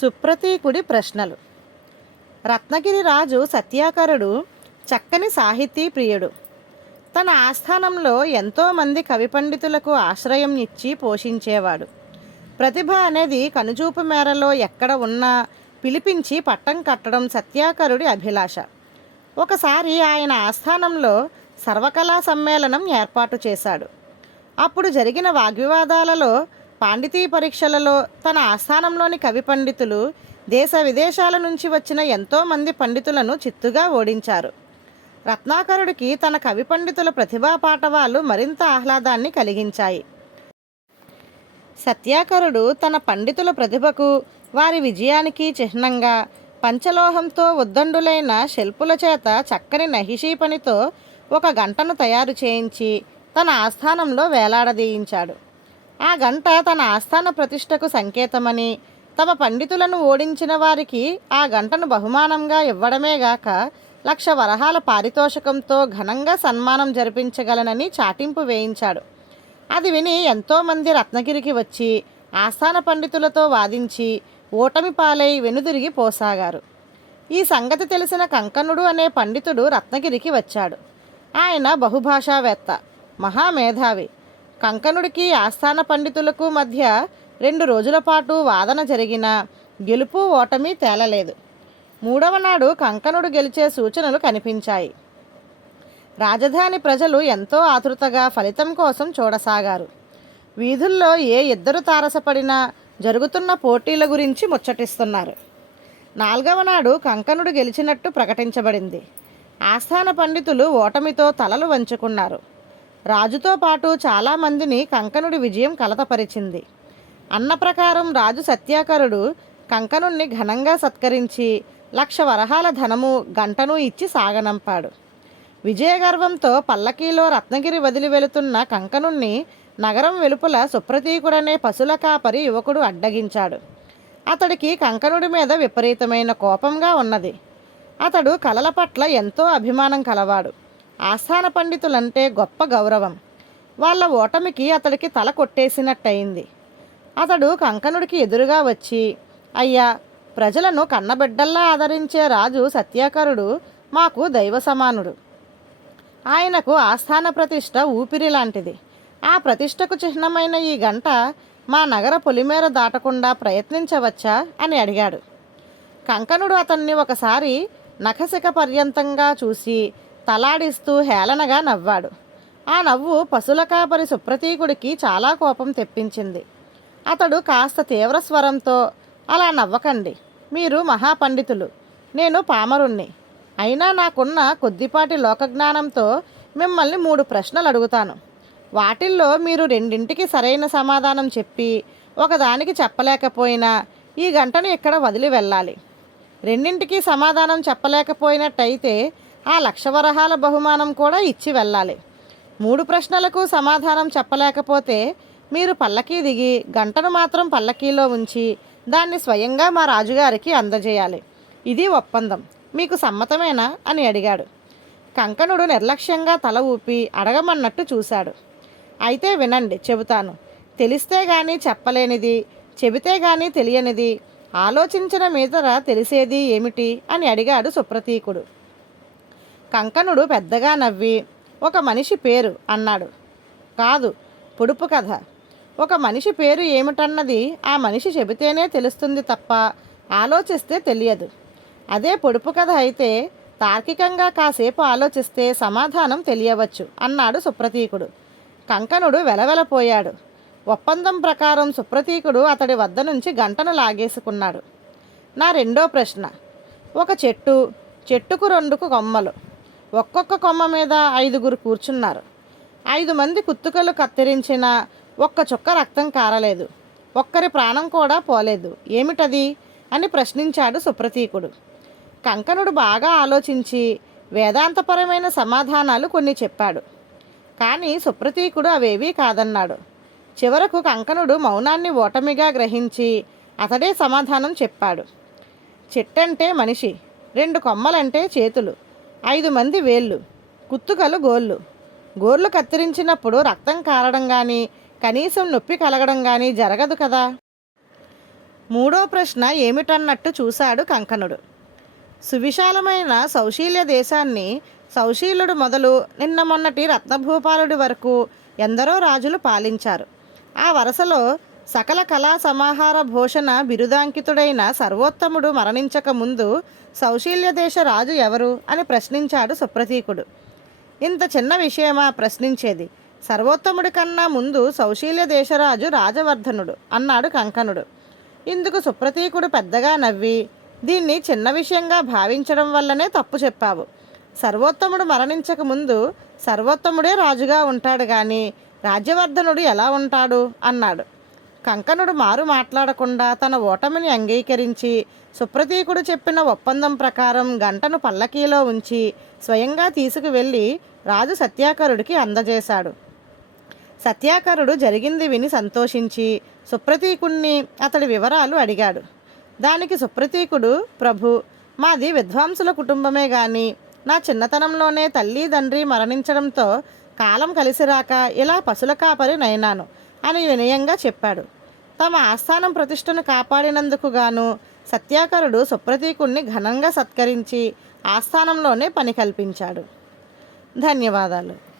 సుప్రతీకుడి ప్రశ్నలు. రత్నగిరి రాజు సత్యాకరుడు చక్కని సాహితీ ప్రియుడు. తన ఆస్థానంలో ఎంతోమంది కవి పండితులకు ఆశ్రయం ఇచ్చి పోషించేవాడు. ప్రతిభ అనేది కనుచూపు మేరలో ఎక్కడ ఉన్నా పిలిపించి పట్టం కట్టడం సత్యాకరుడి అభిలాష. ఒకసారి ఆయన ఆస్థానంలో సర్వకళా సమ్మేళనం ఏర్పాటు చేశాడు. అప్పుడు జరిగిన వాగ్వివాదాలలో పాండితీ పరీక్షలలో తన ఆస్థానంలోని కవి పండితులు దేశ విదేశాల నుంచి వచ్చిన ఎంతోమంది పండితులను చిత్తుగా ఓడించారు. రత్నాకరుడికి తన కవి పండితుల ప్రతిభా పాఠవాలు మరింత ఆహ్లాదాన్ని కలిగించాయి. సత్యాకరుడు తన పండితుల ప్రతిభకు వారి విజయానికి చిహ్నంగా పంచలోహంతో ఉద్దండులైన శిల్పుల చేత చక్కని నహిషీ పనితో ఒక గంటను తయారు చేయించి తన ఆస్థానంలో వేలాడదీయించాడు. ఆ గంట తన ఆస్థాన ప్రతిష్టకు సంకేతమని తమ పండితులను ఓడించిన వారికి ఆ గంటను బహుమానంగా ఇవ్వడమే గాక లక్ష వరహాల పారితోషికంతో ఘనంగా సన్మానం జరిపించగలనని చాటింపు వేయించాడు. అది విని ఎంతోమంది రత్నగిరికి వచ్చి ఆస్థాన పండితులతో వాదించి ఓటమి పాలై వెనుదిరిగి పోసాగారు. ఈ సంగతి తెలిసిన కంకణుడు అనే పండితుడు రత్నగిరికి వచ్చాడు. ఆయన బహుభాషావేత్త మహామేధావి. కంకణుడికి ఆస్థాన పండితులకు మధ్య రెండు రోజుల పాటు వాదన జరిగిన గెలుపు ఓటమి తేలలేదు. మూడవ నాడు కంకణుడు గెలిచే సూచనలు కనిపించాయి. రాజధాని ప్రజలు ఎంతో ఆతృతగా ఫలితం కోసం చూడసాగారు. వీధుల్లో ఏ ఇద్దరు తారసపడినా జరుగుతున్న పోటీల గురించి ముచ్చటిస్తున్నారు. నాలుగవ నాడు కంకణుడు గెలిచినట్టు ప్రకటించబడింది. ఆస్థాన పండితులు ఓటమితో తలలు వంచుకున్నారు. రాజుతో పాటు చాలామందిని కంకణుడి విజయం కలతపరిచింది. అన్న ప్రకారం రాజు సత్యాకరుడు కంకణుణ్ణి ఘనంగా సత్కరించి లక్ష వరహాల ధనము గంటను ఇచ్చి సాగనంపాడు. విజయగర్వంతో పల్లకీలో రత్నగిరి వదిలి వెళుతున్న కంకణుణ్ణి నగరం వెలుపల సుప్రతీకుడనే పశుల కాపరి యువకుడు అడ్డగించాడు. అతడికి కంకణుడి మీద విపరీతమైన కోపంగా ఉన్నది. అతడు కళల పట్ల ఎంతో అభిమానం కలవాడు. ఆస్థాన పండితులంటే గొప్ప గౌరవం. వాళ్ళ ఓటమికి అతడికి తల కొట్టేసినట్టయింది. అతడు కంకణుడికి ఎదురుగా వచ్చి అయ్యా ప్రజలను కన్నబిడ్డల్లా ఆదరించే రాజు సత్యాకరుడు మాకు దైవ సమానుడు. ఆయనకు ఆస్థాన ప్రతిష్ట ఊపిరి లాంటిది. ఆ ప్రతిష్టకు చిహ్నమైన ఈ గంట మా నగర పొలిమేర దాటకుండా ప్రయత్నించవచ్చా? అని అడిగాడు. కంకణుడు అతన్ని ఒకసారి నఖశిఖ పర్యంతంగా చూసి తలాడిస్తూ హేళనగా నవ్వాడు. ఆ నవ్వు పశుల కాపరి సుప్రతీకుడికి చాలా కోపం తెప్పించింది. అతడు కాస్త తీవ్ర స్వరంతో అలా నవ్వకండి. మీరు మహాపండితులు. నేను పామరుణ్ణి. అయినా నాకున్న కొద్దిపాటి లోకజ్ఞానంతో మిమ్మల్ని మూడు ప్రశ్నలు అడుగుతాను. వాటిల్లో మీరు రెండింటికి సరైన సమాధానం చెప్పి ఒకదానికి చెప్పలేకపోయినా ఈ గంటను ఇక్కడ వదిలి వెళ్ళాలి. రెండింటికి సమాధానం చెప్పలేకపోయినట్టయితే ఆ లక్షవరహాల బహుమానం కూడా ఇచ్చి వెళ్ళాలి. మూడు ప్రశ్నలకు సమాధానం చెప్పలేకపోతే మీరు పల్లకీ దిగి గంటను మాత్రం పల్లకీలో ఉంచి దాన్ని స్వయంగా మా రాజుగారికి అందజేయాలి. ఇది ఒప్పందం. మీకు సమ్మతమేనా? అని అడిగాడు. కంకణుడు నిర్లక్ష్యంగా తల ఊపి అడగమన్నట్టు చూశాడు. అయితే వినండి చెబుతాను. తెలిస్తే గాని చెప్పలేనిది చెబితే గాని తెలియనిది ఆలోచించిన మీదర తెలిసేది ఏమిటి? అని అడిగాడు సుప్రతీకుడు. కంకణుడు పెద్దగా నవ్వి ఒక మనిషి పేరు అన్నాడు. కాదు పొడుపు కథ. ఒక మనిషి పేరు ఏమిటన్నది ఆ మనిషి చెబితేనే తెలుస్తుంది తప్ప ఆలోచిస్తే తెలియదు. అదే పొడుపు కథ అయితే తార్కికంగా కాసేపు ఆలోచిస్తే సమాధానం తెలియవచ్చు అన్నాడు సుప్రతీకుడు. కంకణుడు వెలవెలపోయాడు. ఒప్పందం ప్రకారం సుప్రతీకుడు అతడి వద్ద నుంచి గంటను లాగేసుకున్నాడు. నా రెండో ప్రశ్న. ఒక చెట్టు చెట్టుకు రెండుకు కొమ్మలు. ఒక్కొక్క కొమ్మ మీద ఐదుగురు కూర్చున్నారు. ఐదు మంది కుత్తుకలు కత్తిరించిన ఒక్క చుక్క రక్తం కారలేదు. ఒక్కరి ప్రాణం కూడా పోలేదు. ఏమిటది? అని ప్రశ్నించాడు సుప్రతీకుడు. కంకణుడు బాగా ఆలోచించి వేదాంతపరమైన సమాధానాలు కొన్ని చెప్పాడు. కానీ సుప్రతీకుడు అవేవీ కాదన్నాడు. చివరకు కంకణుడు మౌనాన్ని ఓటమిగా గ్రహించి అతడే సమాధానం చెప్పాడు. చెట్టంటే మనిషి రెండు కొమ్మలంటే చేతులు. ఐదు మంది వేళ్ళు కుత్తుకలు గోళ్ళు. గోర్లు కత్తిరించినప్పుడు రక్తం కారడం కానీ కనీసం నొప్పి కలగడం కానీ జరగదు కదా? మూడో ప్రశ్న ఏమిటన్నట్టు చూశాడు కంకణుడు. సువిశాలమైన సౌశీల్య దేశాన్ని సౌశీలుడు మొదలు నిన్న మొన్నటి రత్నభూపాలుడి వరకు ఎందరో రాజులు పాలించారు. ఆ వరసలో సకల కళా సమాహార భూషణ బిరుదాంకితుడైన సర్వోత్తముడు మరణించక ముందు సౌశీల్యదేశ రాజు ఎవరు అని ప్రశ్నించాడు సుప్రతీకుడు. ఇంత చిన్న విషయమా ప్రశ్నించేది? సర్వోత్తముడి కన్నా ముందు సౌశీల్య దేశరాజు రాజవర్ధనుడు అన్నాడు కంకణుడు. ఇందుకు సుప్రతీకుడు పెద్దగా నవ్వి దీన్ని చిన్న విషయంగా భావించడం వల్లనే తప్పు చెప్పావు. సర్వోత్తముడు మరణించక ముందు సర్వోత్తముడే రాజుగా ఉంటాడు కానీ రాజ్యవర్ధనుడు ఎలా ఉంటాడు? అన్నాడు. కంకణుడు మారు మాట్లాడకుండా తన ఓటమిని అంగీకరించి సుప్రతీకుడు చెప్పిన ఒప్పందం ప్రకారం గంటను పల్లకీలో ఉంచి స్వయంగా తీసుకువెళ్ళి రాజు సత్యాకరుడికి అందజేశాడు. సత్యాకరుడు జరిగింది విని సంతోషించి సుప్రతీకుణ్ణి అతడి వివరాలు అడిగాడు. దానికి సుప్రతీకుడు ప్రభు మాది విద్వాంసుల కుటుంబమే గాని నా చిన్నతనంలోనే తల్లి తండ్రి మరణించడంతో కాలం కలిసిరాక ఇలా పశుల కాపరి నైనాను. అని వినయంగా చెప్పాడు. తమ ఆస్థానం ప్రతిష్టను కాపాడినందుకు గాను సత్యాకరుడు సుప్రతీకుణ్ణి ఘనంగా సత్కరించి ఆస్థానంలోనే పని కల్పించాడు. ధన్యవాదాలు.